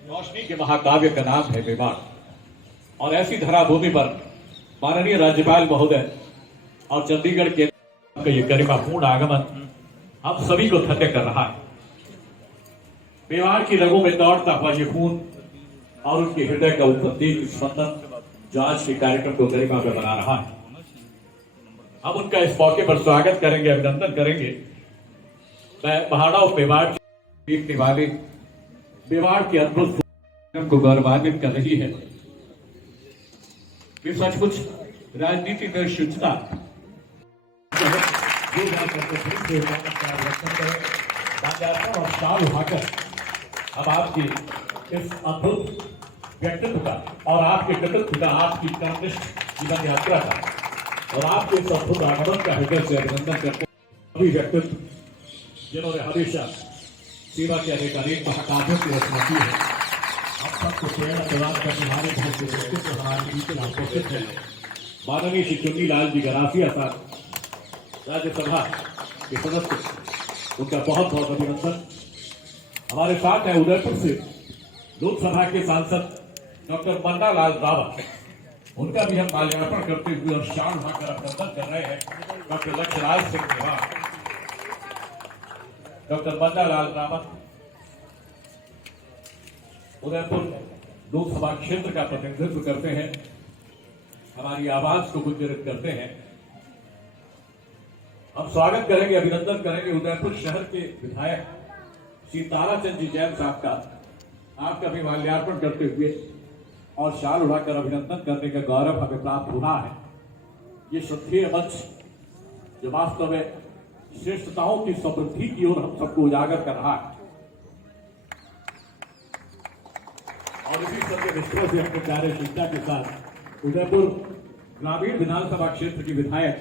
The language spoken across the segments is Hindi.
रोशनी के महाकाव्य का नाम है मेवाड़। और ऐसी धरा भूमि पर माननीय राज्यपाल महोदय और चंडीगढ़ के ये गरिमापूर्ण आगमन हम सभी को धन्य कर रहा है। मेवाड़ की रगों में दौड़ता हुआ ये खून और उनके हृदय का प्रत्येक स्पंदन जो आज के कार्यक्रम को गरिमा में बना रहा है। हम उनका इस मौके पर स्वागत करेंगे, अभिनंदन करेंगे। मैं महाड़ा और मेवाड़ देखने वाले मेवाड़ के अद्भुत को गौरवान्वित कर रही है। वे सचमुच राजनीति में शुद्धता और शाल उठाकर अब आपकी इस अद्भुत व्यक्तित्व का और आपके कृतित्व का, आपकी कर्मनिष्ठ जीवन यात्रा का और आपके इस अद्भुत आगमन का हृदय से अभिनंदन करते सभी व्यक्तित्व जिन्होंने हमेशा सेवा के अनेक महाकाव्यों की रचना की है। आप सबको प्रेरणा प्रदान करने वाले बहुत से व्यक्तित्व हमारे बीच में उपस्थित हैं। माननीय श्री चुन्नी लाल जी गरासिया साहब राज्यसभा के सदस्य, उनका बहुत बहुत अभिनंदन। हमारे साथ है उदयपुर से लोकसभा के सांसद डॉक्टर मन्ना लाल रावत, उनका भी हम माल्यार्पण करते हुए और शान उठाकर अभिनंदन कर रहे हैं। डॉक्टर लक्ष्यराज सिंह मेवाड़, डॉक्टर मन्ना लाल रावत उदयपुर लोकसभा क्षेत्र का प्रतिनिधित्व करते हैं, हमारी आवाज को गुंजरित करते हैं। हम स्वागत करेंगे, अभिनंदन करेंगे उदयपुर शहर के विधायक श्री ताराचंद जी जैन साहब का, आपका भी माल्यार्पण करते हुए और शाल उड़ाकर अभिनंदन करने का गौरव हमें प्राप्त होना है। ये श्रद्धेय मंच जो वास्तव में श्रेष्ठताओं की समृद्धि की ओर हम सबको उजागर कर रहा है और इसी सत्य निष्ठा से अपने कार्य शिक्षा के साथ उदयपुर ग्रामीण विधानसभा क्षेत्र के विधायक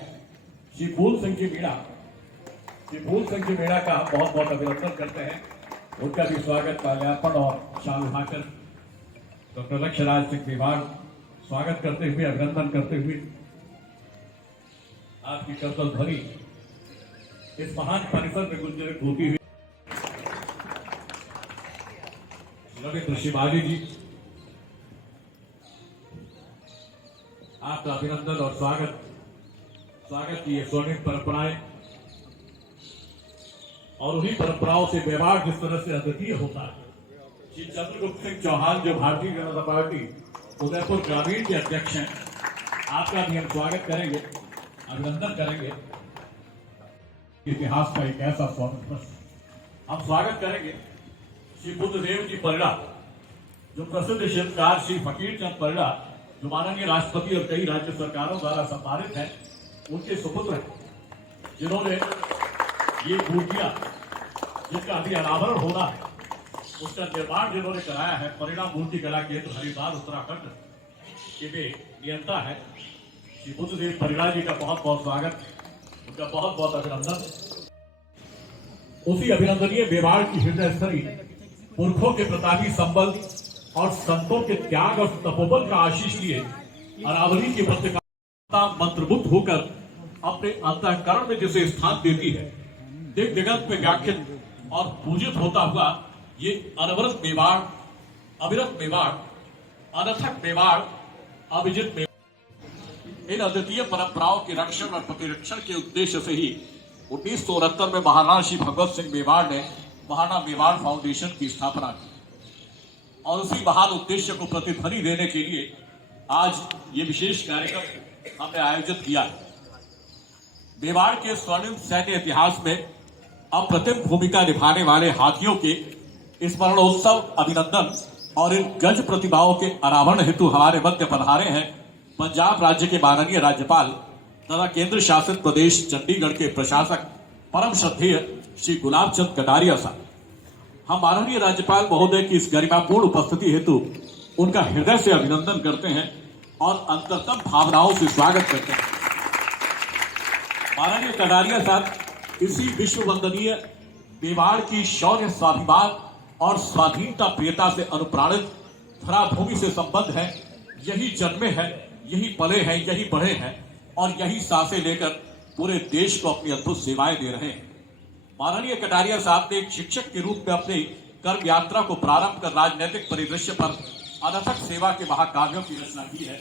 श्री फूल सिंह जी मीणा का बहुत बहुत अभिनंदन करते हैं। उनका भी स्वागत माल्यार्पण और शाल उठाकर डॉक्टर लक्ष्यराज सिंह मेवाड़ स्वागत करते हुए, अभिनंदन करते हुए आपकी करतल ध्वनि इस महान परिसर में गुंजरित होती हुई रविंद्र शिवाजी जी, आपका अभिनंदन और स्वागत की ये स्वर्णिम परंपराएं और उन्हीं परंपराओं से मेवाड़ जिस तरह से अद्वितीय होता है। श्री चंद्रगुप्त सिंह चौहान जो भारतीय जनता पार्टी उदयपुर ग्रामीण के अध्यक्ष हैं, आपका भी हम स्वागत करेंगे, अभिनंदन करेंगे। इतिहास का एक ऐसा स्वर्ण हम स्वागत करेंगे श्री बुद्धदेव जी परिड़ा, जो प्रसिद्ध शिल्पकार श्री फकीर चंद परिड़ा, जो माननीय राष्ट्रपति और कई राज्य सरकारों द्वारा सम्मानित हैं, उनके सुपुत्र हैं, जिन्होंने ये मूर्तियां जिसका अभी अनावरण होना है उसका निर्माण जिन्होंने कराया है, परिड़ा मूर्ति कला केंद्र हरिद्वार उत्तराखंड के वे नियंता है श्री बुद्धदेव परिड़ा जी का बहुत बहुत स्वागत, उनका बहुत बहुत अभिनंदन। उसी अभिनंदनीय मेवाड़ की हृदय स्थली पुरखों के प्रतापी संबल और संतों के त्याग और तपोबल का आशीष लिए अरावली की पत्रकारिता मंत्रमुग्ध होकर अपने अंतःकरण में जिसे स्थान देती है, देख जगत में व्याख्यात और पूजित होता हुआ ये अनवरत मेवाड़, अविरत मेवाड़, अनथक मेवाड़, अभिजित मेवाड़, इन अद्वितीय परंपराओं के रक्षण और प्रतिरक्षण के उद्देश्य से ही 1969 में महाराणा श्री भगवत सिंह मेवाड़ ने महाराणा मेवाड़ फाउंडेशन की स्थापना की और उसी महान उद्देश्य को प्रतिध्वनि देने के लिए आज ये विशेष कार्यक्रम हमने आयोजित किया है। मेवाड़ के स्वर्णिम सैन्य इतिहास में अप्रतिम भूमिका निभाने वाले हाथियों के स्मरणोत्सव अभिनंदन और इन गज प्रतिभाओं के अनावरण हेतु हमारे मध्य पधारे हैं पंजाब राज्य के माननीय राज्यपाल तथा केंद्र शासित प्रदेश चंडीगढ़ के प्रशासक परम श्रद्धेय श्री गुलाब चंद कटारिया साहब। हम माननीय राज्यपाल महोदय की इस गरिमापूर्ण उपस्थिति हेतु उनका हृदय से अभिनंदन करते हैं और अंतरतम भावनाओं से स्वागत करते हैं। माननीय कटारिया साहब इसी विश्व वंदनीय मेवाड़ की शौर्य, स्वाभिमान और स्वाधीनता प्रियता से अनुप्राणित धरा भूमि से संबंध है। यही जन्मे हैं, यही पले हैं, यही बढ़े हैं और यही सांसें लेकर पूरे देश को अपनी अद्भुत सेवाएं दे रहे हैं। माननीय कटारिया साहब ने एक शिक्षक के रूप में अपने कर्म यात्रा को प्रारंभ कर राजनीतिक परिदृश्य पर अनथक सेवा के महाकाव्यों की रचना की है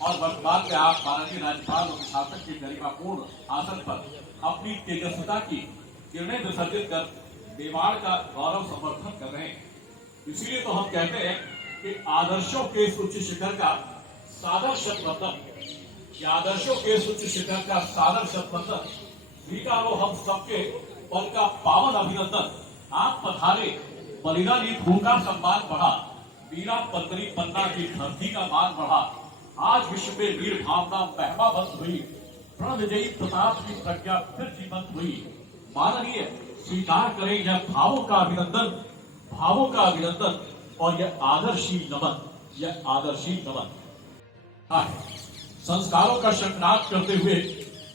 और वर्तमान में आप माननीय राज्यपाल और शासक के गरिमापूर्ण आसन पर अपनी तेजस्विता की किरणें विसर्जित कर मेवाड़ का गौरव संवर्धन कर रहे हैं। इसीलिए तो हम कहते हैं कि आदर्शों के इस उच्च शिखर का सादर शतवंदन, आदर्शों के इस उच्च शिखर का सादर शतवंदन स्वीकारो हम सबके पल का पावन अभिनंदन। आप पधारे बलिदान भू का सम्मान बढ़ा, वीरा पत्नी पन्ना की धरती का मान बढ़ा। आज विश्व में वीर भावना महिमा बंद हुई, प्रण विजयी प्रताप की प्रज्ञा फिर जीवंत हुई। माननीय स्वीकार करें यह भावों का अभिनंदन, भावों का अभिनंदन और यह आदर्शी नमन, यह आदर्शी नमन। संस्कारों का शंखनाद करते हुए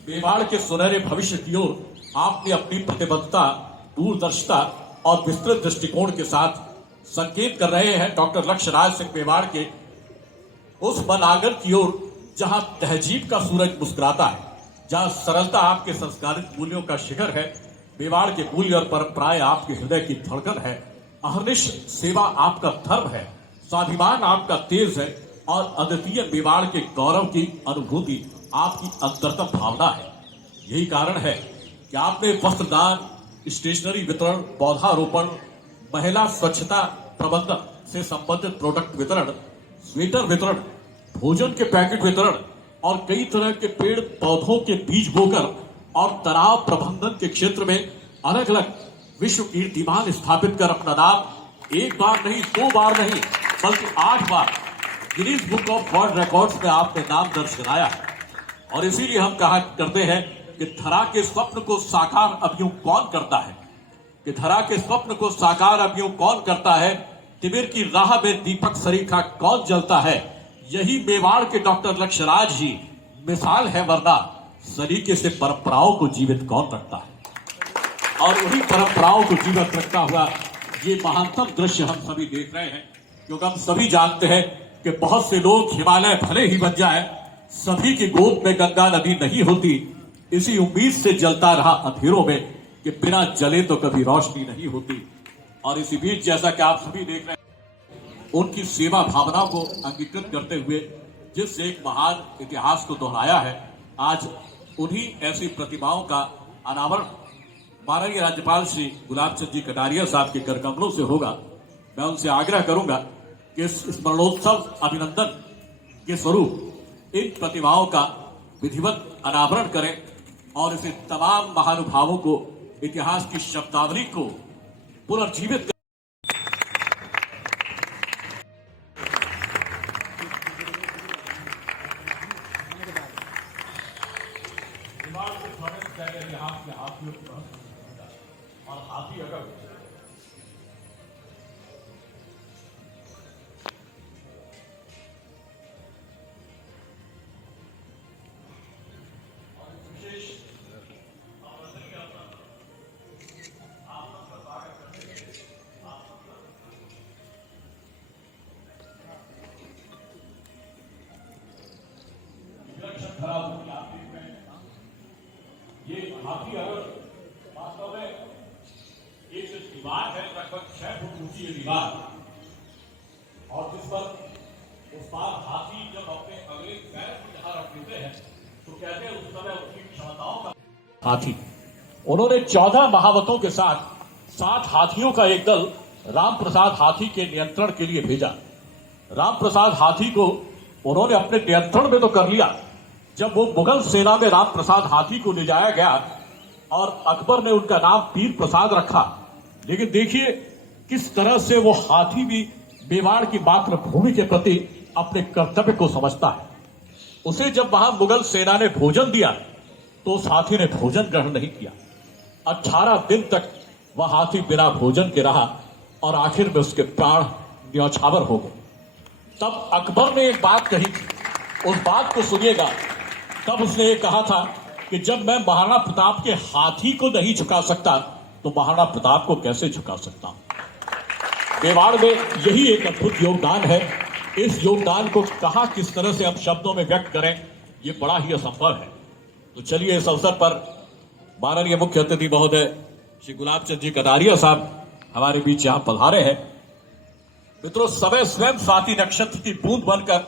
मेवाड़ के सुनहरे भविष्य की ओर आपने अपनी प्रतिबद्धता, दूरदर्शिता और विस्तृत दृष्टिकोण के साथ संकेत कर रहे हैं डॉक्टर लक्ष्यराज सिंह मेवाड़ के उस वन आंगन की ओर जहां तहजीब का सूरज मुस्कुराता है, जहां सरलता आपके संस्कारित मूल्यों का शिखर है, मेवाड़ के मूल्य और परंपराएं आपके हृदय की धड़कन है, अहर्निश सेवा आपका धर्म है, स्वाभिमान आपका तेज है और अद्वितीय मेवाड़ के गौरव की अनुभूति आपकी अंतरतम भावना है। यही कारण है कि आपने वस्त्रदान, स्टेशनरी वितरण, पौधारोपण, महिला स्वच्छता प्रबंधन से संबंधित प्रोडक्ट वितरण, स्वेटर वितरण, भोजन के पैकेट वितरण और कई तरह के पेड़ पौधों के बीज बोकर और तनाव प्रबंधन के क्षेत्र में अलग अलग विश्व कीर्तिमान स्थापित कर अपना नाम एक बार नहीं, 2 बार नहीं, बल्कि 8 बार Guinness book of world records में आपने नाम दर्ज कराया है। और इसीलिए हम कहा करते हैं कि धरा के स्वप्न को साकार अब यूं कौन करता है, कि धरा के स्वप्न को साकार अब यूं कौन करता है, तिमिर की राह में दीपक सरीखा कौन जलता है। यही मेवाड़ के डॉक्टर लक्ष्यराज जी मिसाल है, वरना सलीके से परंपराओं को जीवित कौन रखता है। और उन्हीं परंपराओं को जीवित रखता हुआ ये महानतम दृश्य हम सभी देख रहे हैं, क्योंकि हम सभी जानते हैं कि बहुत से लोग हिमालय भले ही बन जाए, सभी की गोद में गंगा नदी नहीं होती। इसी उम्मीद से जलता रहा अंधेरों में कि बिना जले तो कभी रोशनी नहीं होती। और इसी बीच जैसा कि आप सभी देख रहे हैं, उनकी सेवा भावना को अंगीकृत करते हुए जिस एक महान इतिहास को दोहराया है, आज उन्हीं ऐसी प्रतिमाओं का अनावरण माननीय राज्यपाल श्री गुलाब चंद जी कटारिया साहब के करकमलों से होगा। मैं उनसे आग्रह करूंगा कि इस स्मरणोत्सव अभिनंदन के स्वरूप इन प्रतिमाओं का विधिवत अनावरण करें और इसे तमाम महानुभावों को इतिहास की शब्दावली को पुनर्जीवित और हाथी अगर ये हाथी अगर वास्तव में एक दीवार है, लगभग 6 फुट ऊंची ये दीवार, और जिस पर उस बार हाथी जब अपने अगले पैर को जहां रख देते हैं तो कहते हैं उस समय उसकी क्षमताओं का हाथी। उन्होंने 14 महावतों के साथ 7 हाथियों का एक दल राम प्रसाद हाथी के नियंत्रण के लिए भेजा। राम प्रसाद हाथी को उन्होंने अपने नियंत्रण में तो कर लिया। जब वो मुगल सेना में राम प्रसाद हाथी को ले जाया गया और अकबर ने उनका नाम पीर प्रसाद रखा, लेकिन देखिए किस तरह से वो हाथी भी मेवाड़ की मातृभूमि के प्रति अपने कर्तव्य को समझता है। उसे जब वहां मुगल सेना ने भोजन दिया तो उस हाथी ने भोजन ग्रहण नहीं किया। 18 दिन तक वह हाथी बिना भोजन के रहा और आखिर में उसके प्राण न्यौछावर हो गए। तब अकबर ने एक बात कही थी, उस बात को सुनिएगा। तब उसने ये कहा था कि जब मैं महाराणा प्रताप के हाथी को नहीं झुका सकता तो महाराणा प्रताप को कैसे झुका सकता हूं। मेवाड़ में यही एक अद्भुत योगदान है। इस योगदान को कहां किस तरह से हम शब्दों में व्यक्त करें, ये बड़ा ही असंभव है। तो चलिए इस अवसर पर माननीय मुख्य अतिथि महोदय श्री गुलाब चंद जी कटारिया साहब हमारे बीच यहां पधारे हैं। मित्रों, समय स्वयं स्वाति नक्षत्र की बूंद बनकर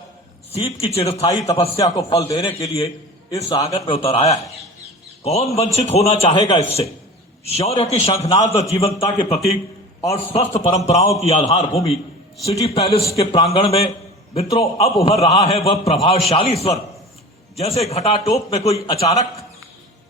सीप की चिरस्थायी तपस्या को फल देने के लिए इस आंगन में उतर आया है। कौन वंचित होना चाहेगा इससे? शौर्य की शंखनाद व जीवंतता के प्रतीक और स्वस्थ परंपराओं की आधार भूमि सिटी पैलेस के प्रांगण में मित्रों अब उभर रहा है वह प्रभावशाली स्वर, जैसे घटाटोप में कोई अचानक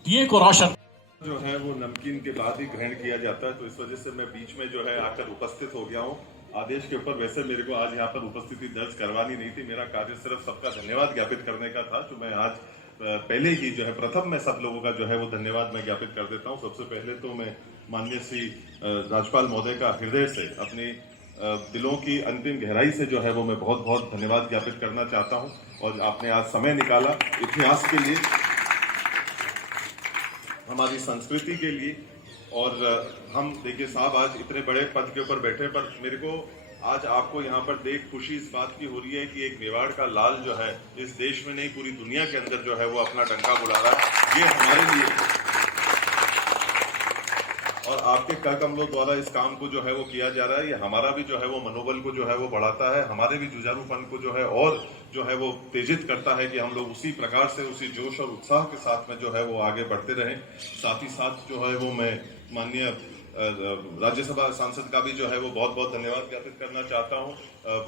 दिए को रोशन जो है वो नमकीन के बाद ही ग्रहण किया जाता है, तो इस वजह से मैं बीच में जो है आकर उपस्थित हो गया हूँ। आदेश के ऊपर वैसे मेरे को आज यहाँ पर उपस्थिति दर्ज करवानी नहीं थी, मेरा कार्य सिर्फ सबका धन्यवाद ज्ञापित करने का था, जो मैं आज पहले ही जो है प्रथम में सब लोगों का जो है वो धन्यवाद मैं ज्ञापित कर देता हूँ। सबसे पहले तो मैं माननीय श्री राज्यपाल महोदय का हृदय से अपने दिलों की अंतिम गहराई से जो है वो मैं बहुत बहुत धन्यवाद ज्ञापित करना चाहता हूँ। और आपने आज समय निकाला इतिहास के लिए, हमारी संस्कृति के लिए। और हम देखिए साहब आज इतने बड़े पद के ऊपर बैठे, पर मेरे को आज आपको यहाँ पर देख खुशी इस बात की हो रही है कि एक मेवाड़ का लाल जो है इस देश में नहीं पूरी दुनिया के अंदर जो है वो अपना डंका बुला रहा है। ये हमारे लिए और आपके कर कमलों द्वारा इस काम को जो है वो किया जा रहा है। ये हमारा भी जो है वो मनोबल को जो है वो बढ़ाता है, हमारे भी जुझारूपन को जो है और जो है वो तेजित करता है कि हम लोग उसी प्रकार से उसी जोश और उत्साह के साथ में जो है वो आगे बढ़ते रहें। साथ ही साथ जो है वो मैं माननीय राज्यसभा सांसद का भी जो है वो बहुत बहुत धन्यवाद ज्ञापित करना चाहता हूँ।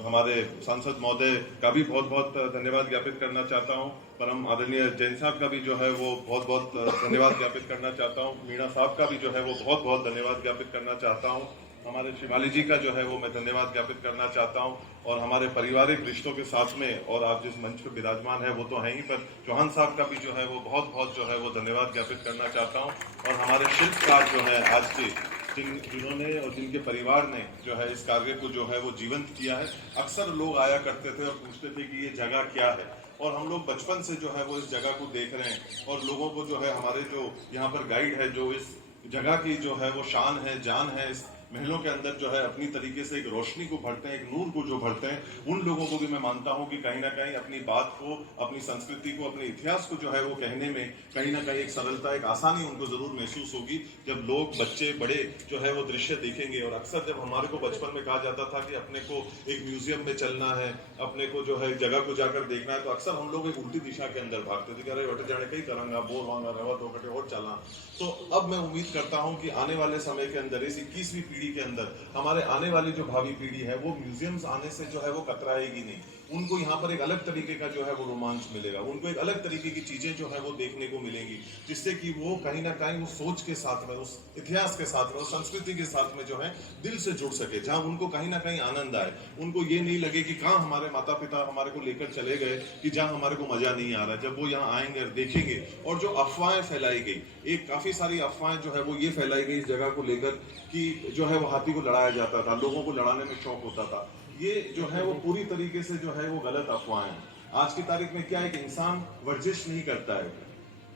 हमारे सांसद महोदय का भी बहुत बहुत धन्यवाद ज्ञापित करना चाहता हूँ। परम आदरणीय जैन साहब का भी जो है वो बहुत बहुत धन्यवाद ज्ञापित करना चाहता हूँ। मीणा साहब का भी जो है वो बहुत बहुत धन्यवाद ज्ञापित करना चाहता हूँ। हमारे शिवाली जी का जो है वो मैं धन्यवाद ज्ञापित करना चाहता हूँ। और हमारे पारिवारिक रिश्तों के साथ में और आप जिस मंच पर विराजमान है वो तो हैं ही, पर चौहान साहब का भी जो है वो बहुत बहुत जो है वो धन्यवाद ज्ञापित करना चाहता हूँ। और हमारे शिल्पकार जो है आज के जिन्होंने और जिनके परिवार ने जो है इस कार्य को जो है वो जीवंत किया है। अक्सर लोग आया करते थे और पूछते थे कि ये जगह क्या है, और हम लोग बचपन से जो है वो इस जगह को देख रहे हैं। और लोगों को जो है हमारे जो यहाँ पर गाइड है जो इस जगह की जो है वो शान है, जान है, इस महलों के अंदर जो है अपनी तरीके से एक रोशनी को भरते हैं, एक नूर को जो भरते हैं, उन लोगों को भी मैं मानता हूं कि कहीं ना कहीं अपनी बात को, अपनी संस्कृति को, अपने इतिहास को जो है वो कहने में कहीं ना कहीं एक सरलता, एक आसानी उनको जरूर महसूस होगी जब लोग, बच्चे, बड़े जो है वो दृश्य देखेंगे। और अक्सर जब हमारे को बचपन में कहा जाता था कि अपने को एक म्यूजियम में चलना है, अपने को जो है जगह को जाकर देखना है, तो अक्सर हम लोग एक उल्टी दिशा के अंदर भागते थे कि अरे बटे जाने कई करेंगे, बोल वांगा रवा दो बटे और चलना। तो अब मैं उम्मीद करता हूं कि आने वाले समय के अंदर इस 21वीं पीढ़ी के अंदर हमारे आने वाली जो भावी पीढ़ी है वो म्यूजियम्स आने से जो है वो कतराएगी नहीं। उनको यहाँ पर एक अलग तरीके का जो है वो रोमांच मिलेगा, उनको एक अलग तरीके की चीजें जो है वो देखने को मिलेंगी, जिससे कि वो कहीं ना कहीं उस सोच के साथ में, उस इतिहास के साथ में, उस संस्कृति के साथ में जो है दिल से जुड़ सके, जहां उनको कहीं ना कहीं आनंद आए। उनको ये नहीं लगे कि कहाँ हमारे माता पिता हमारे को लेकर चले गए, कि जहाँ हमारे को मजा नहीं आ रहा। जब वो यहाँ आएंगे और देखेंगे, और जो अफवाहें फैलाई गई, एक काफी सारी अफवाहें जो है वो ये फैलाई गई इस जगह को लेकर कि जो है वो हाथी को लड़ाया जाता था, लोगों को लड़ाने में शौक होता था, ये जो है वो पूरी तरीके से जो है वो गलत अफवाहें हैं। आज की तारीख में क्या है कि इंसान वर्जिश नहीं करता है।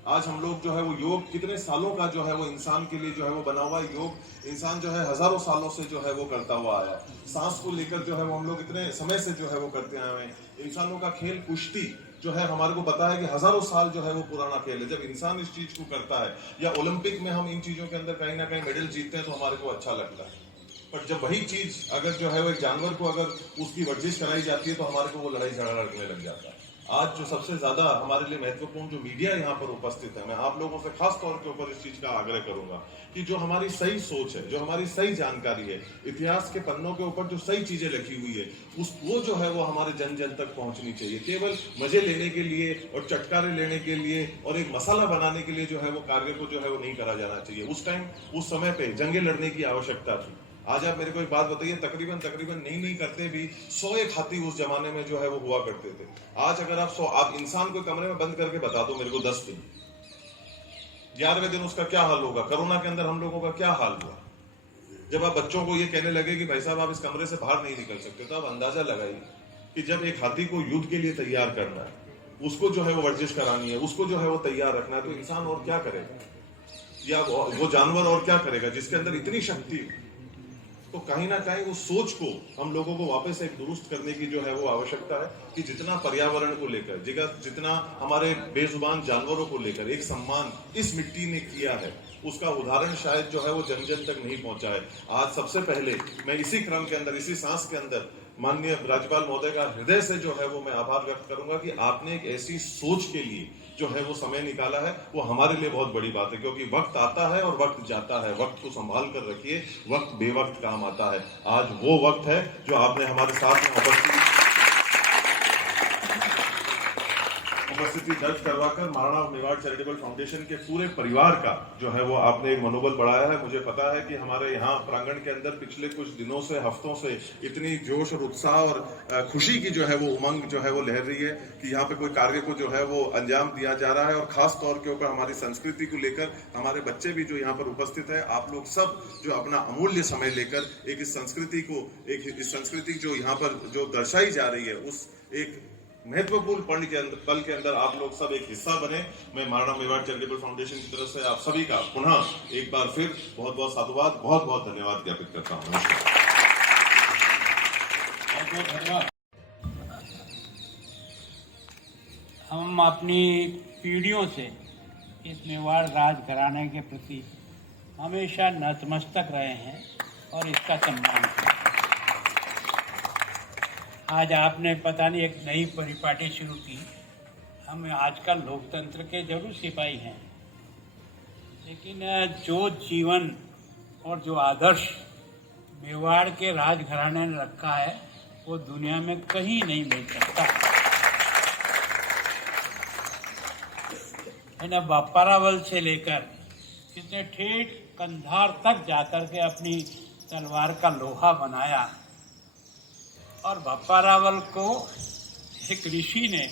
आज हम लोग जो है वो योग कितने सालों का जो है वो इंसान के लिए जो है वो बना हुआ है। योग इंसान जो है हजारों सालों से जो है वो करता हुआ आया। सांस को लेकर जो है वो हम लोग इतने समय से जो है वो करते आए हैं। इंसानों का खेल कुश्ती जो है हमारे को पता है कि हजारों साल जो है वो पुराना खेल है। जब इंसान इस चीज को करता है, या ओलंपिक में हम इन चीजों के अंदर कहीं ना कहीं मेडल जीतते हैं, तो हमारे को अच्छा लगता है। पर जब वही चीज अगर जो है वो एक जानवर को अगर उसकी वर्जिश कराई जाती है, तो हमारे को वो लड़ाई झगड़ा लड़ने लग जाता है। आज जो सबसे ज्यादा हमारे लिए महत्वपूर्ण जो मीडिया यहाँ पर उपस्थित है, मैं आप लोगों से खास तौर के ऊपर इस चीज का आग्रह करूंगा कि जो हमारी सही सोच है, जो हमारी सही जानकारी है, इतिहास के पन्नों के ऊपर जो सही चीजें लिखी हुई है, वो जो है वो हमारे जन जन तक पहुंचनी चाहिए। केवल मजे लेने के लिए और चटकारे लेने के लिए और एक मसाला बनाने के लिए जो है वो कार्य को जो है वो नहीं करा जाना चाहिए। उस टाइम, उस समय पे जंगे लड़ने की आवश्यकता थी। आज आप मेरे को एक बात बताइए, तकरीबन नहीं करते भी 101 हाथी उस जमाने में जो है वो हुआ करते थे। आज अगर आप इंसान को कमरे में बंद करके बता दो मेरे को 10 दिन, 11वें दिन उसका क्या हाल होगा। कोरोना के अंदर हम लोगों का क्या हाल हुआ। जब आप बच्चों को ये कहने लगे कि भाई साहब आप इस कमरे से बाहर नहीं निकल सकते, तो आप अंदाजा लगाइए कि जब एक हाथी को युद्ध के लिए तैयार करना है, उसको जो है वो वर्जिश करानी है, उसको जो है वो तैयार रखना है, तो इंसान और क्या करेगा, या वो जानवर और क्या करेगा जिसके अंदर इतनी शक्ति। तो कहीं ना कहीं उस सोच को हम लोगों को वापस एक दुरुस्त करने की जो है वो आवश्यकता है कि जितना पर्यावरण को लेकर, जितना हमारे बेजुबान जानवरों को लेकर एक सम्मान इस मिट्टी ने किया है, उसका उदाहरण शायद जो है वो जन जन तक नहीं पहुंचा है। आज सबसे पहले मैं इसी क्रम के अंदर, इसी सांस के अंदर माननीय राज्यपाल महोदय का हृदय से जो है वो मैं आभार व्यक्त करूंगा कि आपने एक ऐसी सोच के लिए जो है वो समय निकाला है। वो हमारे लिए बहुत बड़ी बात है, क्योंकि वक्त आता है और वक्त जाता है। वक्त को संभाल कर रखिए, वक्त बेवक्त काम आता है। आज वो वक्त है जो आपने हमारे साथ में उपस्थिति दर्ज करवाकर महाराणा मेवाड़ चैरिटेबल फाउंडेशन के पूरे परिवार का जो है वो आपने एक मनोबल बढ़ाया है। मुझे पता है कि हमारे यहाँ प्रांगण के अंदर पिछले कुछ दिनों से, हफ्तों से इतनी जोश और उत्साह और खुशी की जो है वो उमंग जो है वो लहर रही है कि यहाँ पे कोई कार्य को जो है वो अंजाम दिया जा रहा है। और खास तौर के ऊपर हमारी संस्कृति को लेकर हमारे बच्चे भी जो यहाँ पर उपस्थित है, आप लोग सब जो अपना अमूल्य समय लेकर एक इस संस्कृति जो यहाँ पर जो दर्शाई जा रही है, उस एक महत्वपूर्ण पल के अंदर आप लोग सब एक हिस्सा बने। मैं महाराणा मेवाड़ चैरिटेबल फाउंडेशन की तरफ से आप सभी का पुनः एक बार फिर बहुत बहुत साधुवाद, बहुत बहुत धन्यवाद ज्ञापित करता हूँ। धन्यवाद। हम अपनी पीढ़ियों से इस मेवाड़ राजघराने के प्रति हमेशा नतमस्तक रहे हैं और इसका सम्मान किया। आज आपने पता नहीं एक नई परिपाटी शुरू की। हम आजकल लोकतंत्र के जरूर सिपाही हैं, लेकिन जो जीवन और जो आदर्श मेवाड़ के राजघराने ने रखा है वो दुनिया में कहीं नहीं मिल सकता। मैंने बापारावल से लेकर कितने ठेठ कंधार तक जाकर के अपनी तलवार का लोहा बनाया, और बापारावल को एक ऋषि ने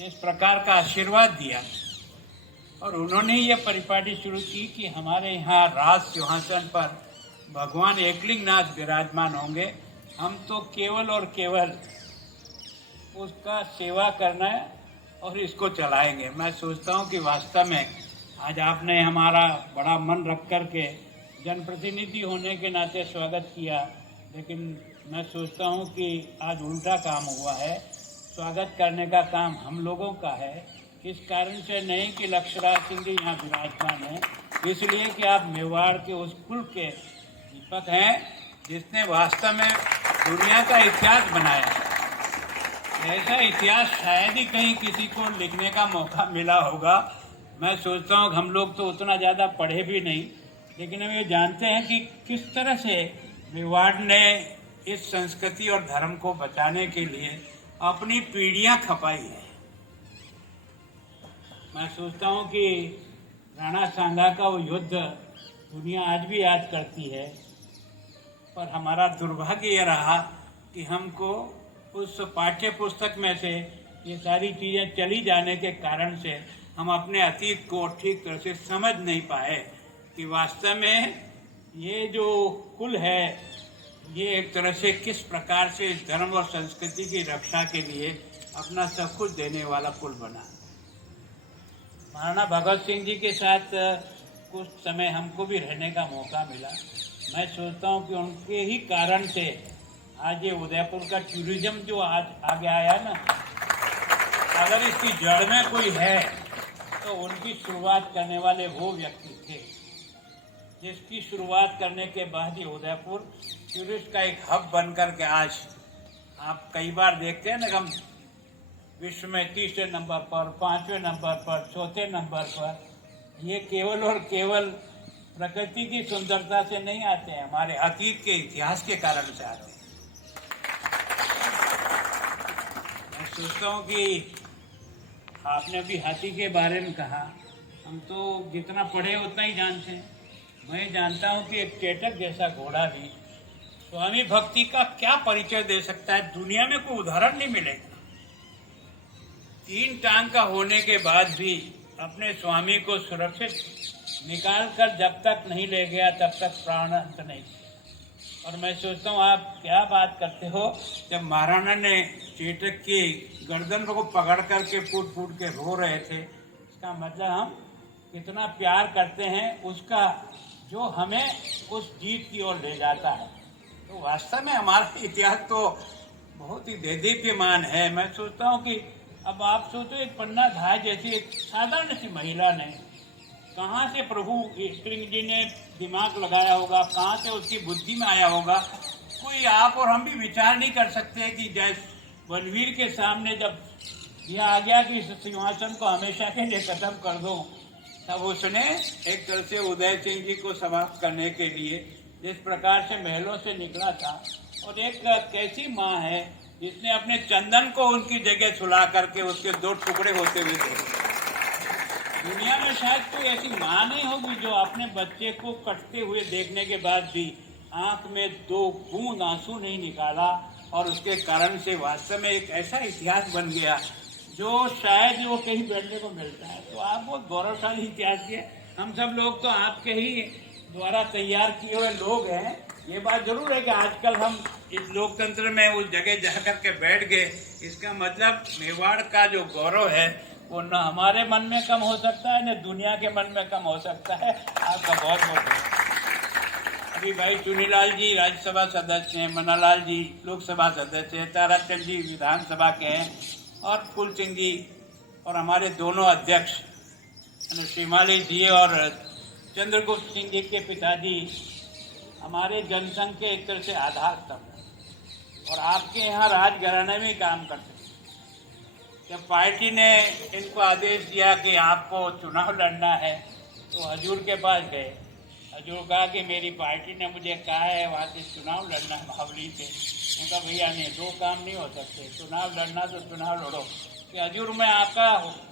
इस प्रकार का आशीर्वाद दिया और उन्होंने ये परिपाटी शुरू की कि हमारे यहाँ राज सिंहासन पर भगवान एकलिंगनाथ विराजमान होंगे। हम तो केवल और केवल उसका सेवा करना है और इसको चलाएंगे। मैं सोचता हूँ कि वास्तव में आज आपने हमारा बड़ा मन रख कर के जनप्रतिनिधि होने के नाते स्वागत किया, लेकिन मैं सोचता हूँ कि आज उल्टा काम हुआ है। स्वागत करने का काम हम लोगों का है, इस कारण से नहीं कि लक्ष्यराज सिंह जी यहाँ विराजमान हैं, इसलिए कि आप मेवाड़ के उस कुल के दीपक हैं जिसने वास्तव में दुनिया का इतिहास बनाया है। ऐसा इतिहास शायद ही कहीं किसी को लिखने का मौका मिला होगा। मैं सोचता हूँ कि हम लोग तो उतना ज़्यादा पढ़े भी नहीं, लेकिन हम ये जानते हैं कि किस तरह से मेवाड़ ने इस संस्कृति और धर्म को बचाने के लिए अपनी पीढ़ियां खपाई है। मैं सोचता हूं कि राणा सांगा का वो युद्ध दुनिया आज भी याद करती है, पर हमारा दुर्भाग्य ये रहा कि हमको उस पाठ्य पुस्तक में से ये सारी चीज़ें चली जाने के कारण से हम अपने अतीत को ठीक तरह से समझ नहीं पाए कि वास्तव में ये जो कुल है ये एक तरह से किस प्रकार से इस धर्म और संस्कृति की रक्षा के लिए अपना सब कुछ देने वाला कुल बना। महाराणा भगत सिंह जी के साथ कुछ समय हमको भी रहने का मौका मिला। मैं सोचता हूँ कि उनके ही कारण से आज ये उदयपुर का टूरिज्म जो आज आगे आया ना, अगर इसकी जड़ में कोई है तो उनकी शुरुआत करने वाले वो व्यक्ति थे, जिसकी शुरुआत करने के बाद ये उदयपुर टूरिस्ट का एक हब बनकर के आज आप कई बार देखते हैं ना, हम विश्व में 30वें नंबर पर, 5वें नंबर पर, 4थे नंबर पर, ये केवल और केवल प्रकृति की सुंदरता से नहीं आते हैं, हमारे अतीत के इतिहास के कारण से आते हैं। मैं सोचता हूँ कि आपने भी हाथी के बारे में कहा, हम तो जितना पढ़े उतना ही जानते हैं। मैं जानता हूँ कि एक चेटक जैसा घोड़ा भी स्वामी भक्ति का क्या परिचय दे सकता है, दुनिया में कोई उदाहरण नहीं मिलेगा। 3 टांग का होने के बाद भी अपने स्वामी को सुरक्षित निकाल कर जब तक नहीं ले गया तब तक प्राण अंत नहीं। और मैं सोचता हूँ आप क्या बात करते हो, जब महाराणा ने चेटक की गर्दन को पकड़ करके फूट फूट के रो रहे थे, इसका मतलब हम कितना प्यार करते हैं उसका, जो हमें उस जीत की ओर ले जाता है। तो वास्तव में हमारा इतिहास तो बहुत ही देदीप्यमान है। मैं सोचता हूँ कि अब आप सोचो, एक पन्ना धाय जैसी एक साधारण सी महिला ने कहाँ से प्रभु स्प्रिंग जी ने दिमाग लगाया होगा, कहाँ से उसकी बुद्धि में आया होगा, कोई आप और हम भी विचार नहीं कर सकते कि जैसे बलवीर के सामने जब यह आ गया कि इस सिंहासन को हमेशा के लिए खत्म कर दो, तब उसने एक तरह से उदय सिंह जी को समाप्त करने के लिए जिस प्रकार से महलों से निकला था, और एक कैसी माँ है जिसने अपने चंदन को उनकी जगह सुला करके उसके 2 टुकड़े होते हुए देखे। दुनिया में शायद कोई ऐसी माँ नहीं होगी जो अपने बच्चे को कटते हुए देखने के बाद भी आंख में 2 बूंद आंसू नहीं निकाला, और उसके कारण से वास्तव में एक ऐसा इतिहास बन गया जो शायद वो कहीं बैठने को मिलता है। तो आप बहुत गौरवशाली इतिहास के, हम सब लोग तो आपके ही द्वारा तैयार किए हुए लोग हैं। ये बात जरूर है कि आजकल हम इस लोकतंत्र में उस जगह जाकर के बैठ गए, इसका मतलब मेवाड़ का जो गौरव है वो न हमारे मन में कम हो सकता है, न दुनिया के मन में कम हो सकता है। आपका बहुत बहुत धन्यवाद। अभी भाई चुनीलाल जी राज्यसभा सदस्य हैं, मनालाल जी लोकसभा सदस्य हैं, ताराचंद जी विधानसभा के हैं, और फूल सिंह जी और हमारे दोनों अध्यक्ष श्रीमाली जी और चंद्रगुप्त सिंह जी के पिताजी हमारे जनसंघ के एक तरह से आधार स्तंभ हैं, और आपके यहाँ राजघराने में काम करते हैं। जब पार्टी ने इनको आदेश दिया कि आपको चुनाव लड़ना है, तो हजूर के पास गए। हजूर कहा कि मेरी पार्टी ने मुझे कहा है वहाँ से चुनाव लड़ना है महाबली से। उनका भैया नहीं, 2 काम नहीं हो सकते, चुनाव लड़ना तो चुनाव लड़ो। कि हजूर मैं आपका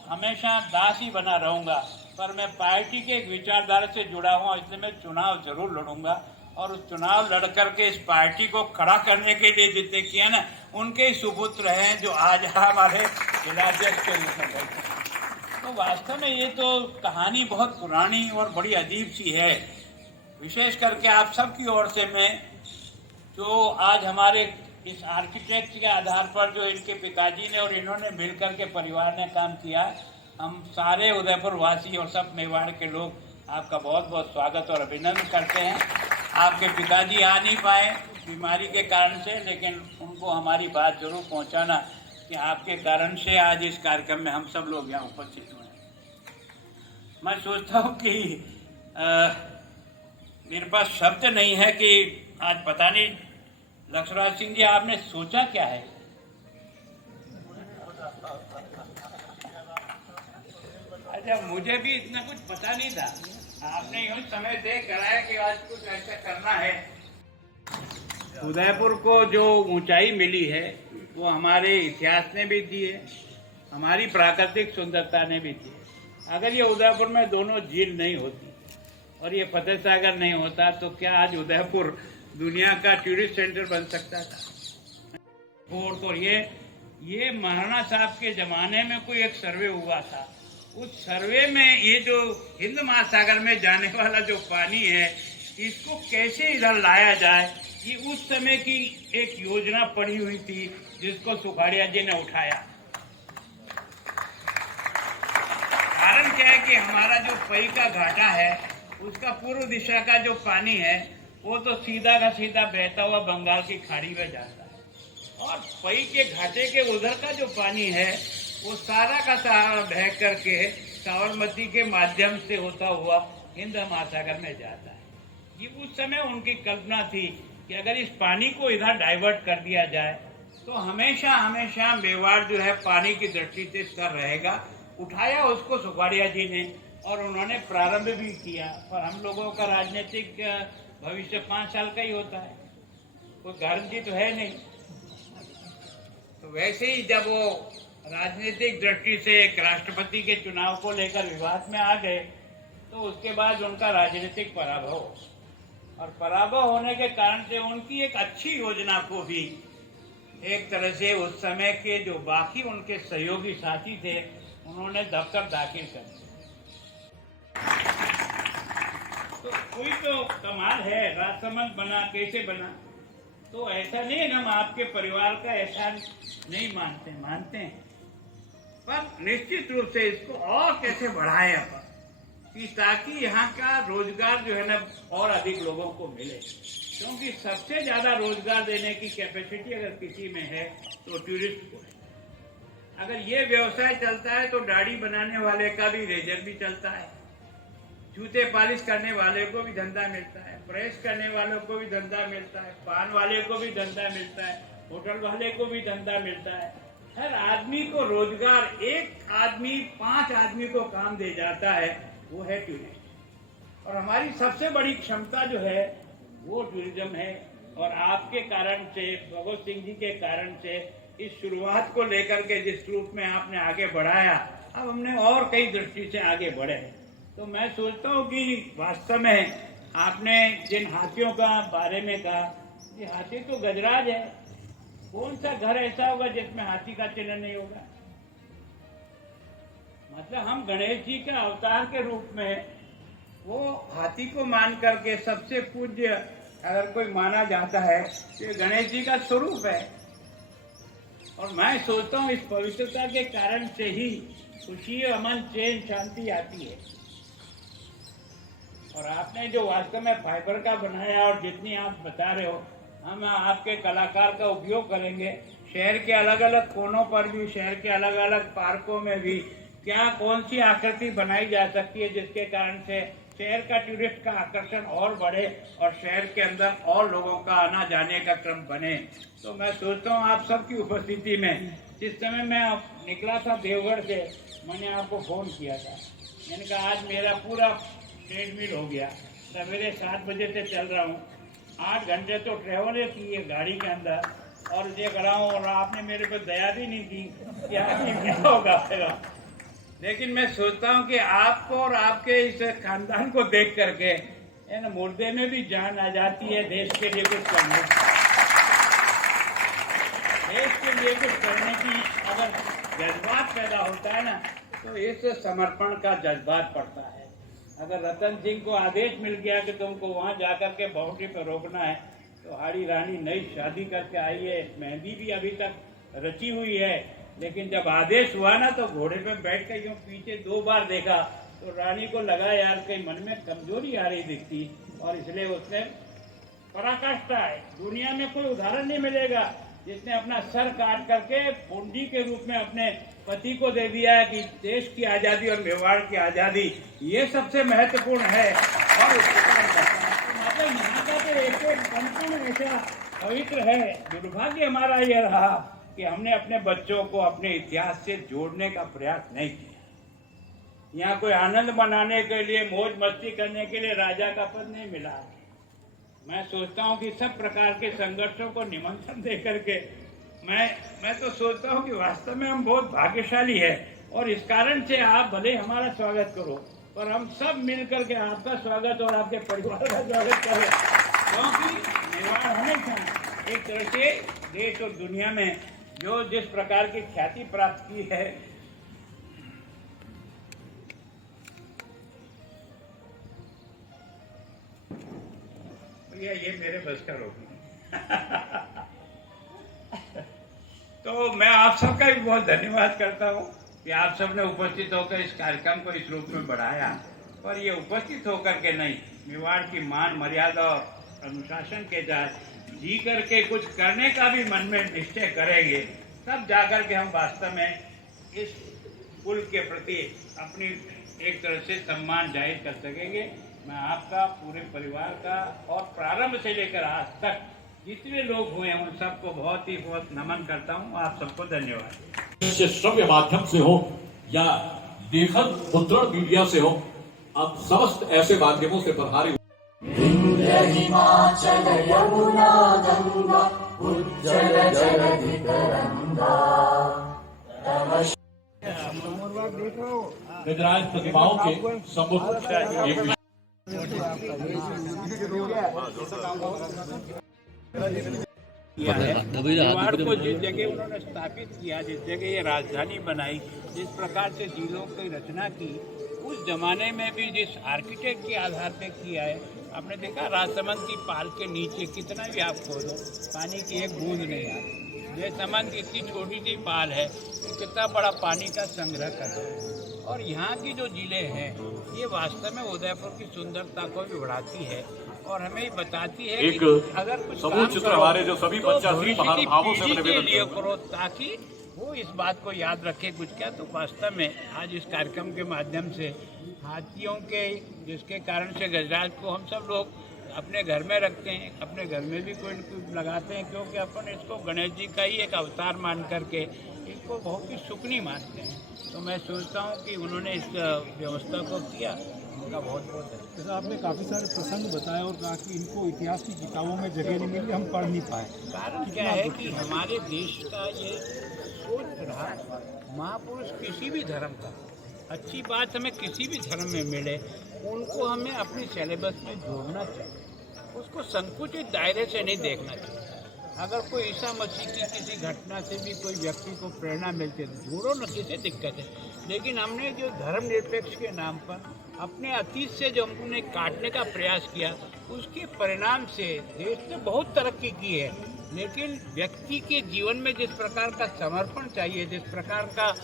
हमेशा दास ही बना रहूँगा, पर मैं पार्टी के एक विचारधारा से जुड़ा हुआ, इसलिए मैं चुनाव जरूर लड़ूंगा, और उस चुनाव लड़ करके इस पार्टी को खड़ा करने के लिए जितने किया ना, उनके ही सुपुत्र हैं जो आज हमारे जिलाध्यक्ष के रूप में बैठे। तो वास्तव में ये तो कहानी बहुत पुरानी और बड़ी अजीब सी है। विशेष करके आप सबकी ओर से मैं जो आज हमारे इस आर्किटेक्ट के आधार पर जो इनके पिताजी ने और इन्होंने मिलकर के परिवार ने काम किया, हम सारे उदयपुर वासी और सब मेवाड़ के लोग आपका बहुत बहुत स्वागत और अभिनंदन करते हैं। आपके पिताजी आ नहीं पाए बीमारी के कारण से, लेकिन उनको हमारी बात जरूर पहुंचाना कि आपके कारण से आज इस कार्यक्रम में हम सब लोग यहाँ उपस्थित हुए हैं। मैं सोचता हूँ कि मेरे पास शब्द नहीं है कि आज पता नहीं लक्ष्मणराज सिंह जी आपने सोचा क्या है। अच्छा, मुझे भी इतना कुछ पता नहीं था, आपने यूं समय देख कराया कि आज कुछ ऐसा करना है। उदयपुर को जो ऊंचाई मिली है वो हमारे इतिहास ने भी दी है, हमारी प्राकृतिक सुंदरता ने भी दी है। अगर ये उदयपुर में दोनों झील नहीं होती और ये फतेह सागर नहीं होता तो क्या आज उदयपुर दुनिया का टूरिस्ट सेंटर बन सकता था। और ये महाराणा साहब के जमाने में कोई एक सर्वे हुआ था, उस सर्वे में ये जो हिंद महासागर में जाने वाला जो पानी है इसको कैसे इधर लाया जाए, ये उस समय की एक योजना पड़ी हुई थी जिसको सुखाड़िया जी ने उठाया। कारण क्या है कि हमारा जो पई का घाटा है उसका पूर्व दिशा का जो पानी है वो तो सीधा का सीधा बहता हुआ बंगाल की खाड़ी में जाता है, और पई के घाटे के उधर का जो पानी है वो सारा का सारा बह करके साबरमती के माध्यम से होता हुआ हिंद महासागर में जाता है। ये उस समय उनकी कल्पना थी कि अगर इस पानी को इधर डाइवर्ट कर दिया जाए तो हमेशा हमेशा मेवाड़ जो है पानी की दृष्टि से स्तर रहेगा। उठाया उसको सुखाड़िया जी ने और उन्होंने प्रारंभ भी किया, पर हम लोगों का राजनीतिक भविष्य 5 साल का ही होता है, कोई गारंटी तो है नहीं। तो वैसे ही जब वो राजनीतिक दृष्टि से एक राष्ट्रपति के चुनाव को लेकर विवाद में आ गए तो उसके बाद उनका राजनीतिक पराभव, और पराभव होने के कारण से उनकी एक अच्छी योजना को भी एक तरह से उस समय के जो बाकी उनके सहयोगी साथी थे उन्होंने दफ्तर दाखिल कर दिया। तो कोई तो कमाल है, राजसमंद बना, कैसे बना, तो ऐसा नहीं है हम आपके परिवार का एहसान नहीं मानते हैं, पर निश्चित रूप से इसको और कैसे बढ़ाए अपन कि ताकि यहाँ का रोजगार जो है ना और अधिक लोगों को मिले, क्योंकि सबसे ज्यादा रोजगार देने की कैपेसिटी अगर किसी में है तो टूरिस्ट को है। अगर ये व्यवसाय चलता है तो दाढ़ी बनाने वाले का भी रेजर भी चलता है, जूते पॉलिश करने वाले को भी धंधा मिलता है, प्रेस करने वालों को भी धंधा मिलता है, पान वाले को भी धंधा मिलता है, होटल वाले को भी धंधा मिलता है। हर आदमी को रोजगार, एक आदमी 5 आदमी को काम दे जाता है, वो है टूरिस्ट। और हमारी सबसे बड़ी क्षमता जो है वो टूरिज्म है। और आपके कारण से, भगत सिंह जी के कारण से इस शुरुआत को लेकर के जिस रूप में आपने आगे बढ़ाया, अब हमने और कई दृष्टि से आगे बढ़े। तो मैं सोचता हूँ कि वास्तव में आपने जिन हाथियों का बारे में कहा, ये हाथी तो गजराज है। कौन सा घर ऐसा होगा जिसमें हाथी का चिन्ह नहीं होगा? मतलब हम गणेश जी के अवतार के रूप में वो हाथी को मान करके सबसे पूज्य अगर कोई माना जाता है तो गणेश जी का स्वरूप है। और मैं सोचता हूँ इस पवित्रता के कारण से ही खुशी, अमन, चैन, शांति आती है। और आपने जो वास्तव में फाइबर का बनाया और जितनी आप बता रहे हो, हम आपके कलाकार का उपयोग करेंगे। शहर के अलग अलग कोनों पर भी, शहर के अलग अलग पार्कों में भी क्या कौन सी आकृति बनाई जा सकती है जिसके कारण से शहर का टूरिस्ट का आकर्षण और बढ़े और शहर के अंदर और लोगों का आना जाने का क्रम बने। तो मैं सोचता हूँ आप सबकी उपस्थिति में, जिस समय मैं निकला था देवगढ़ से, मैंने आपको फोन किया था। मैंने कहा आज मेरा पूरा ट्रेडमिल हो गया, सवेरे 7 बजे से चल रहा हूँ, 8 घंटे तो ट्रेवल की है गाड़ी के अंदर और देख रहा हूँ। और आपने मेरे को दया भी नहीं दी कि आगे क्या होगा। लेकिन मैं सोचता हूँ कि आपको और आपके इस खानदान को देख करके इन मुर्दे में भी जान आ जाती है देश के लिए कुछ करने, देश के लिए कुछ करने की अगर जज्बात पैदा होता है ना, तो इस समर्पण का जज्बात पड़ता है। अगर रतन सिंह को आदेश मिल गया कि तुमको वहां जाकर के बाउंड्री पर रोकना है, तो हाड़ी रानी नई शादी करके आई है, मेहंदी भी अभी तक रची हुई है, लेकिन जब आदेश हुआ ना तो घोड़े पे बैठ कर यूं पीछे 2 बार देखा तो रानी को लगा यार कहीं मन में कमजोरी आ रही दिखती, और इसलिए उसने पराकाष्ठा है। दुनिया में कोई उदाहरण नहीं मिलेगा जिसने अपना सर काट करके पूंजी के रूप में अपने पति को दे दिया है कि देश की आजादी और मेवाड़ की आजादी ये सबसे महत्वपूर्ण है। और मतलब यहाँ का तो एक संपूर्ण ऐसा पवित्र है। दुर्भाग्य हमारा यह रहा कि हमने अपने बच्चों को अपने इतिहास से जोड़ने का प्रयास नहीं किया। यहाँ कोई आनंद मनाने के लिए, मौज मस्ती करने के लिए राजा का पद नहीं मिला। मैं सोचता हूँ कि सब प्रकार के संघर्षों को निमंत्रण दे करके मैं तो सोचता हूँ कि वास्तव में हम बहुत भाग्यशाली है। और इस कारण से आप भले हमारा स्वागत करो, पर हम सब मिल करके आपका स्वागत और आपके परिवार का स्वागत करें, क्योंकि मेवाड़ हमेशा एक तरह से देश और दुनिया में जो जिस प्रकार की ख्याति प्राप्त की है, ये मेरे बस का रोक तो मैं आप सबका भी बहुत धन्यवाद करता हूँ कि आप सब ने उपस्थित होकर इस कार्यक्रम को इस रूप में बढ़ाया। पर ये उपस्थित होकर के नहीं, मेवाड़ की मान मर्यादा और अनुशासन के साथ जी करके कुछ करने का भी मन में निश्चय करेंगे, तब जाकर के हम वास्तव में इस कुल के प्रति अपनी एक तरह से सम्मान जाहिर कर सकेंगे। मैं आपका, पूरे परिवार का और प्रारंभ से लेकर आज तक जितने लोग हुए हैं उन सबको बहुत ही बहुत नमन करता हूँ। आप सबको धन्यवाद। श्रव्य माध्यम से हो या लेखन मुद्रण मीडिया से हो, अब समस्त ऐसे माध्यमों से पधारे हिमाचल यमुना गंगा उज्जल जलधि तरंगा। गजराज प्रतिमाओं के सम्मुख एक मेवाड़ को जिस जगह उन्होंने स्थापित किया, जिस जगह ये राजधानी बनाई, जिस प्रकार से जिलों की रचना की, उस जमाने में भी जिस आर्किटेक्ट के आधार पे किया है। आपने देखा राजसमंद की पाल के नीचे कितना भी आप खोदो पानी की एक बूंद नहीं आती। जयसमंद की इतनी छोटी सी पाल है कि कितना बड़ा पानी का संग्रह कर रहा है। और यहाँ की जो जिले हैं ये वास्तव में उदयपुर की सुंदरता को भी बढ़ाती है और हमें बताती है एक कि अगर कुछ समूह चित्र हमारे जो सभी 85 महानुभावों से के लिए करो, ताकि वो इस बात को याद रखे कुछ क्या। तो वास्तव में आज इस कार्यक्रम के माध्यम से हाथियों के जिसके कारण से गजराज को हम सब लोग अपने घर में रखते हैं, अपने घर में भी कोई न कोई लगाते हैं, क्योंकि अपन इसको गणेश जी का ही एक अवतार मान करके इसको बहुत ही सुकनी मानते हैं। तो मैं सोचता हूँ कि उन्होंने इस व्यवस्था को किया, उनका बहुत बहुत है। जैसे आपने काफ़ी सारे प्रसंग बताए और कहा कि इनको इतिहास की किताबों में जगह नहीं मिली, हम पढ़ नहीं पाए। कारण क्या है कि हमारे देश का ये सोच रहा, महापुरुष किसी भी धर्म का अच्छी बात हमें किसी भी धर्म में मिले, उनको हमें अपनी सिलेबस में जोड़ना चाहिए, उसको संकुचित दायरे से नहीं देखना चाहिए। अगर कोई ईसा मसीह की किसी घटना से भी कोई व्यक्ति को प्रेरणा मिलती है तो जोड़ो न, किसी दिक्कत है। लेकिन हमने जो धर्मनिरपेक्ष के नाम पर अपने अतीत से जो हमने काटने का प्रयास किया, उसके परिणाम से देश ने बहुत तरक्की की है, लेकिन व्यक्ति के जीवन में जिस प्रकार का समर्पण चाहिए, जिस प्रकार का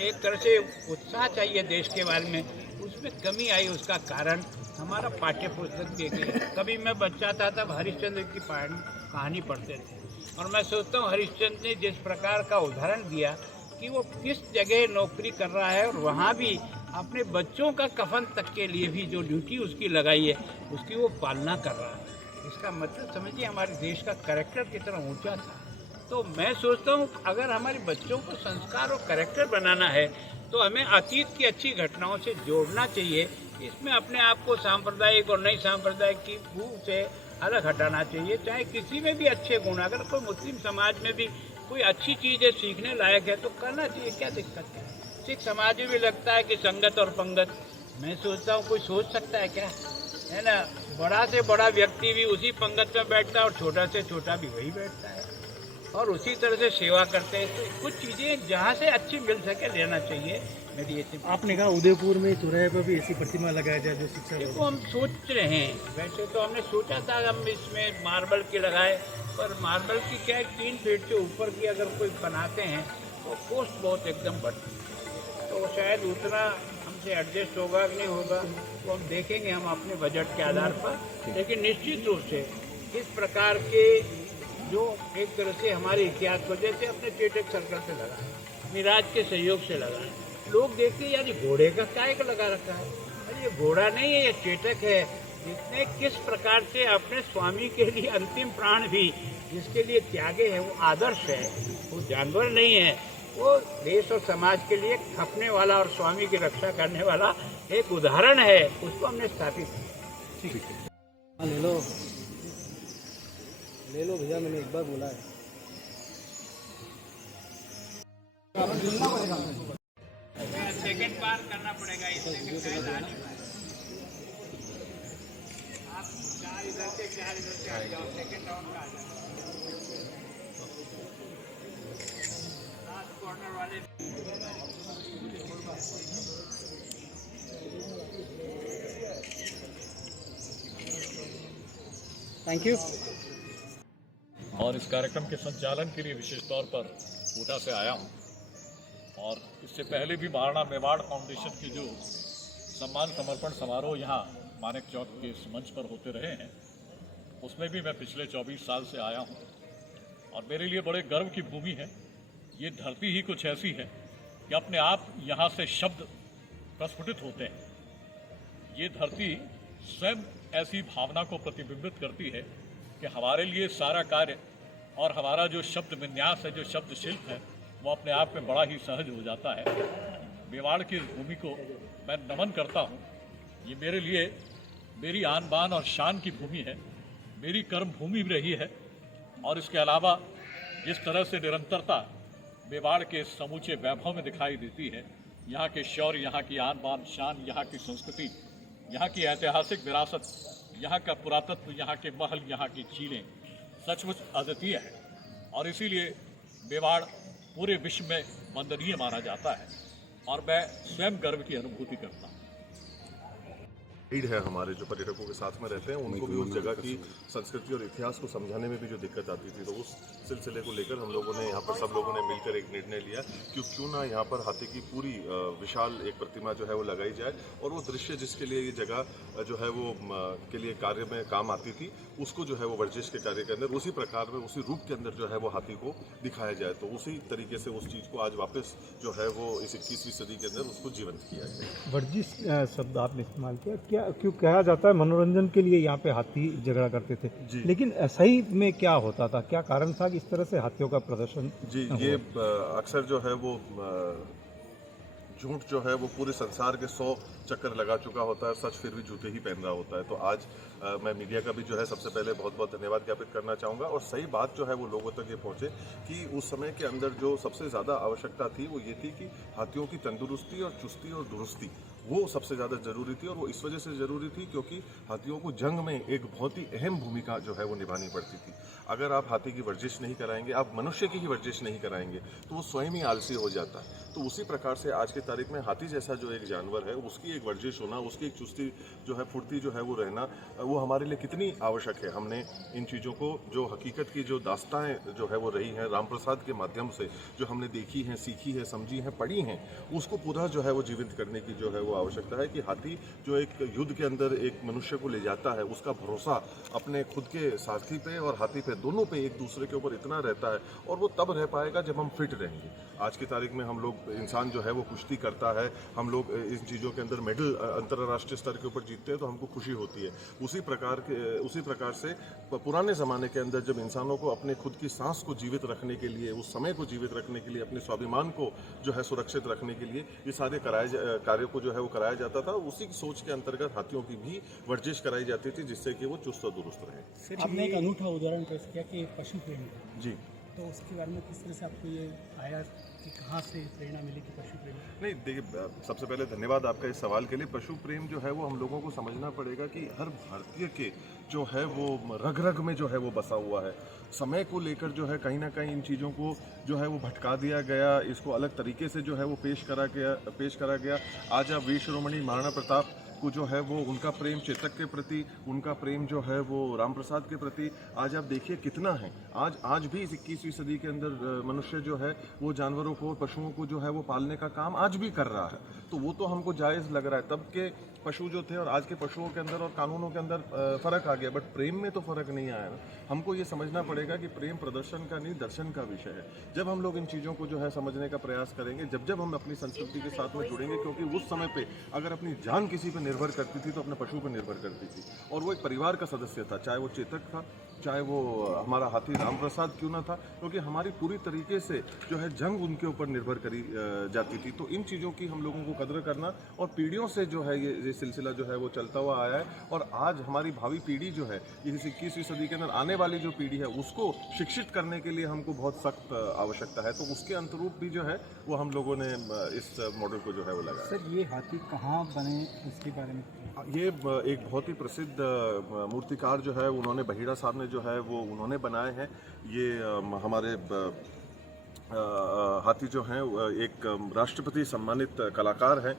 एक तरह से उत्साह चाहिए देश के बारे में, उसमें कमी आई। उसका कारण हमारा पाठ्य पुस्तक देखे। कभी मैं बच्चा था तब हरिश्चंद्र की कहानी पढ़ते थे, और मैं सोचता हूँ हरिश्चंद्र ने जिस प्रकार का उदाहरण दिया कि वो किस जगह नौकरी कर रहा है और वहाँ भी अपने बच्चों का कफन तक के लिए भी जो ड्यूटी उसकी लगाई है उसकी वो पालना कर रहा है। इसका मतलब समझिए हमारे देश का कैरेक्टर कितना ऊंचा था। तो मैं सोचता हूँ अगर हमारे बच्चों को संस्कार और कैरेक्टर बनाना है तो हमें अतीत की अच्छी घटनाओं से जोड़ना चाहिए। इसमें अपने आप को सांप्रदायिक और नई सांप्रदायिक की भूख से अलग हटाना चाहिए। चाहे किसी में भी अच्छे गुण, अगर कोई मुस्लिम समाज में भी कोई अच्छी चीज़ है सीखने लायक है तो करना चाहिए, क्या दिक्कत है। सिख समाज में भी लगता है कि संगत और पंगत, मैं सोचता हूँ कोई सोच सकता है क्या, है ना। बड़ा से बड़ा व्यक्ति भी उसी पंगत में बैठता है और छोटा से छोटा भी वही बैठता है और उसी तरह से सेवा करते हैं। तो कुछ चीज़ें जहाँ से अच्छी मिल सके लेना चाहिए। मेरी ये आपने कहा उदयपुर में चौराहे पर भी ऐसी प्रतिमा लगाया जाए जो शिक्षा। देखो हम सोच रहे हैं, वैसे तो हमने सोचा था हम इसमें मार्बल की लगाए, पर मार्बल की क्या है 3 फीट से ऊपर की अगर कोई बनाते हैं तो कॉस्ट बहुत एकदम बढ़ती है, तो शायद उतना हमसे एडजस्ट होगा कि नहीं होगा तो हम देखेंगे हम अपने बजट के आधार पर। लेकिन निश्चित रूप से इस प्रकार के जो एक तरह से हमारे इतिहास को, जैसे अपने चेटक सर्कल से लगाए, मिराज के सहयोग से लगाए, लोग देखते यार ये घोड़े का काय का लगा रखा है, अरे ये घोड़ा नहीं है, ये चेटक है, जिसने किस प्रकार से अपने स्वामी के लिए अंतिम प्राण भी जिसके लिए त्यागे हैं, वो आदर्श है, वो जानवर नहीं है, वो देश और समाज के लिए खपने वाला और स्वामी की रक्षा करने वाला एक उदाहरण है, उसको हमने स्थापित किया। ले लो भैया, मैंने एक बार बोला है। सेकंड बार करना पड़ेगा इसलिए शायद आ नहीं पाए। आप 4 इधर से 4 इधर से आ जाओ, सेकंड राउंड का आ जाओ। लास्ट कॉर्नर वाले थैंक यू। और इस कार्यक्रम के संचालन के लिए विशेष तौर पर कोटा से आया हूँ, और इससे पहले भी महाराणा मेवाड़ फाउंडेशन की जो सम्मान समर्पण समारोह यहाँ मानेक चौक के इस मंच पर होते रहे हैं, उसमें भी मैं पिछले 24 साल से आया हूँ, और मेरे लिए बड़े गर्व की भूमि है। ये धरती ही कुछ ऐसी है कि अपने आप यहाँ से शब्द प्रस्फुटित होते हैं। ये धरती स्वयं ऐसी भावना को प्रतिबिंबित करती है कि हमारे लिए सारा कार्य और हमारा जो शब्द विन्यास है, जो शब्द शिल्प है, वो अपने आप में बड़ा ही सहज हो जाता है। मेवाड़ की इस भूमि को मैं नमन करता हूँ। ये मेरे लिए मेरी आन बान और शान की भूमि है, मेरी कर्म भूमि भी रही है, और इसके अलावा जिस तरह से निरंतरता मेवाड़ के समूचे वैभव में दिखाई देती है, यहाँ के शौर्य, यहाँ की आन बान शान, यहाँ की संस्कृति, यहाँ की ऐतिहासिक विरासत, यहाँ का पुरातत्व, यहाँ के महल, यहाँ की झीलें सचमुच अद्वितीय है, और इसीलिए मेवाड़ पूरे विश्व में वंदनीय माना जाता है, और मैं स्वयं गर्व की अनुभूति करता हूँ। गाइड है हमारे जो पर्यटकों के साथ में रहते हैं, उनको भी उस जगह की संस्कृति और इतिहास को समझाने में भी जो दिक्कत आती थी, तो उस सिलसिले को लेकर हम लोगों ने यहाँ पर सब लोगों ने मिलकर एक निर्णय लिया कि क्यों ना यहाँ पर हाथी की पूरी विशाल एक प्रतिमा जो है वो लगाई जाए, और वो दृश्य जिसके लिए ये जगह जो है वो के लिए कार्य में काम आती थी, उसको जो है वो वर्जिश के कार्य के अंदर उसी प्रकार में उसी रूप के अंदर जो है वो हाथी को दिखाया जाए। तो उसी तरीके से उस चीज़ को आज वापस जो है वो इस 21वीं सदी के अंदर उसको जीवंत किया गया। वर्जिश शब्द आपने इस्तेमाल किया, क्या क्यों कहा जाता है मनोरंजन के लिए यहाँ पे हाथी झगड़ा करते थे, लेकिन सही में क्या होता था, क्या कारण था कि इस तरह से हाथियों का प्रदर्शन? जी ये अक्सर जो है वो झूठ जो है वो पूरे संसार के 100 चक्कर लगा चुका होता है, सच फिर भी जूते ही पहन रहा होता है। तो आज मैं मीडिया का भी जो है सबसे पहले बहुत बहुत धन्यवाद ज्ञापित करना चाहूँगा, और सही बात जो है वो लोगों तक ये पहुँचे कि उस समय के अंदर जो सबसे ज़्यादा आवश्यकता थी वो ये थी कि हाथियों की तंदुरुस्ती और चुस्ती और दुरुस्ती वो सबसे ज़्यादा ज़रूरी थी, और वो इस वजह से ज़रूरी थी क्योंकि हाथियों को जंग में एक बहुत ही अहम भूमिका जो है वो निभानी पड़ती थी। अगर आप हाथी की वर्जिश नहीं कराएंगे, आप मनुष्य की ही वर्जिश नहीं कराएंगे, तो वो स्वयं ही आलसी हो जाता है। तो उसी प्रकार से आज की तारीख में हाथी जैसा जो एक जानवर है, उसकी एक वर्जिश होना, उसकी एक चुस्ती जो है, फुर्ती जो है वो रहना, वो हमारे लिए कितनी आवश्यक है। हमने इन चीज़ों को जो हकीकत की जो दास्ताएँ जो है वो रही हैं राम प्रसाद के माध्यम से, जो हमने देखी हैं, सीखी है, समझी हैं, पढ़ी हैं, उसको पूरा जो है वो जीवित करने की जो है वो आवश्यकता है कि हाथी जो एक युद्ध के अंदर एक मनुष्य को ले जाता है, उसका भरोसा अपने खुद के सारथी पे और हाथी पे, दोनों पे एक दूसरे के ऊपर इतना रहता है, और वो तब रह पाएगा जब हम फिट रहेंगे। आज की तारीख में हम लोग, इंसान जो है वो कुश्ती करता है, हम लोग इन चीज़ों के अंदर मेडल अंतर्राष्ट्रीय स्तर के ऊपर जीतते हैं तो हमको खुशी होती है। उसी प्रकार से पुराने ज़माने के अंदर जब इंसानों को अपने खुद की सांस को जीवित रखने के लिए, उस समय को जीवित रखने के लिए, अपने स्वाभिमान को जो है सुरक्षित रखने के लिए ये सारे कार्यों को जो है वो कराया जाता था। उसी की सोच के अंतर्गत हाथियों की भी वर्जिश कराई जाती थी, जिससे कि वो चुस्त और दुरुस्त रहे। आपने एक अनूठा उदाहरण पेश किया कि पशु प्रेम का, जी, तो उसके बारे में किस तरह से आपको ये आया कि कहाँ से प्रेरणा मिली कि पशु प्रेम? नहीं, देखिए, सबसे पहले धन्यवाद आपका इस सवाल के लिए। पशु प्रेम जो है वो हम लोगों को समझना पड़ेगा कि हर भारतीय के जो है वो रग रग में जो है वो बसा हुआ है। समय को लेकर जो है कहीं ना कहीं इन चीज़ों को जो है वो भटका दिया गया, इसको अलग तरीके से जो है वो पेश करा गया। आज आप वीर शिरोमणि महाराणा प्रताप को जो है वो उनका प्रेम चेतक के प्रति, उनका प्रेम जो है वो राम प्रसाद के प्रति आज आप देखिए कितना है। आज भी इस 21वीं सदी के अंदर मनुष्य जो है वो जानवरों को, पशुओं को जो है वो पालने का काम आज भी कर रहा है। तो वो तो हमको जायज़ लग रहा है। तब के पशु जो थे और आज के पशुओं के अंदर और कानूनों के अंदर फ़र्क आ गया, बट प्रेम में तो फ़र्क नहीं आया ना। हमको ये समझना पड़ेगा कि प्रेम प्रदर्शन का नहीं, दर्शन का विषय है। जब हम लोग इन चीज़ों को जो है समझने का प्रयास करेंगे, जब हम अपनी संस्कृति के साथ में जुड़ेंगे, क्योंकि उस समय पे अगर अपनी जान किसी पर निर्भर करती थी तो अपने पशु पर निर्भर करती थी, और वो एक परिवार का सदस्य था, चाहे वो चेतक था, चाहे वो हमारा हाथी राम प्रसाद क्यों ना था, क्योंकि हमारी पूरी तरीके से जो है जंग उनके ऊपर निर्भर करी जाती थी। तो इन चीज़ों की हम लोगों को कदर करना, और पीढ़ियों से जो है ये सिलसिला जो है वो चलता हुआ आया है, और आज हमारी भावी पीढ़ी जो है, इस 21वीं सदी के अंदर आने वाली जो पीढ़ी है, उसको शिक्षित करने के लिए हमको बहुत सख्त आवश्यकता है। तो उसके अंतरूप भी जो है वो हम लोगों ने इस मॉडल को जो है वो लगाया। सर, ये हाथी कहाँ बने, उसके बारे में? ये एक बहुत ही प्रसिद्ध मूर्तिकार जो है, उन्होंने बहिड़ा साहब ने जो है वो उन्होंने बनाए हैं। ये हमारे हाथी जो हैं एक राष्ट्रपति सम्मानित कलाकार हैं।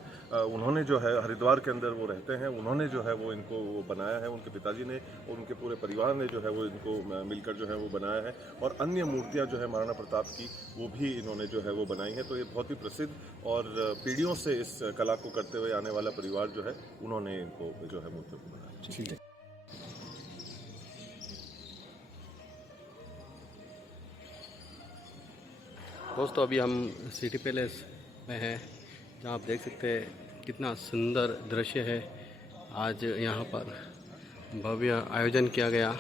उन्होंने जो है हरिद्वार के अंदर वो रहते हैं, उन्होंने जो है वो इनको बनाया है। उनके पिताजी ने और उनके पूरे परिवार ने जो है वो इनको मिलकर जो है वो बनाया है। और अन्य मूर्तियां जो है महाराणा प्रताप की, वो भी इन्होंने जो है वो बनाई हैं। तो ये बहुत ही प्रसिद्ध और पीढ़ियों से इस कला को करते हुए आने वाला परिवार जो है, उन्होंने इनको जो है मूर्ति को बनाया। ठीक है। दोस्तों, अभी हम सिटी पैलेस में हैं, जहाँ आप देख सकते हैं कितना सुंदर दृश्य है। आज यहाँ पर भव्य आयोजन किया गया।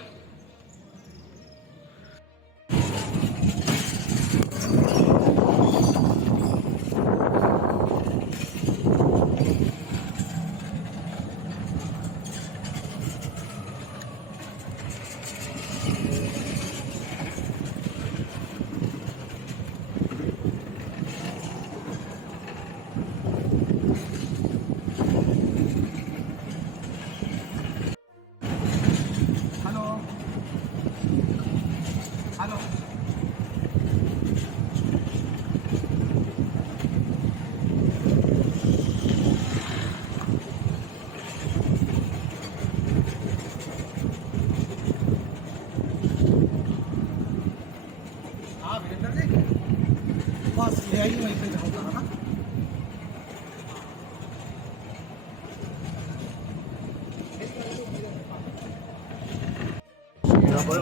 यहाँ पर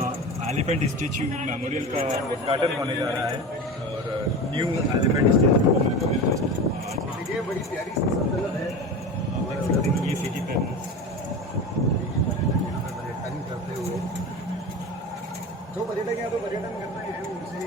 एलिफेंट स्टैचू मेमोरियल का उद्घाटन होने जा रहा है और न्यू एलिफेंट स्टैचू का मेमोरियल देखिए बड़ी प्यारी सी संदर्भ है। आप देख सकते हैं ये सिटी पैलेस पर्यटन करते हुए जो पर्यटक यहाँ तो पर्यटन करते हैं उनसे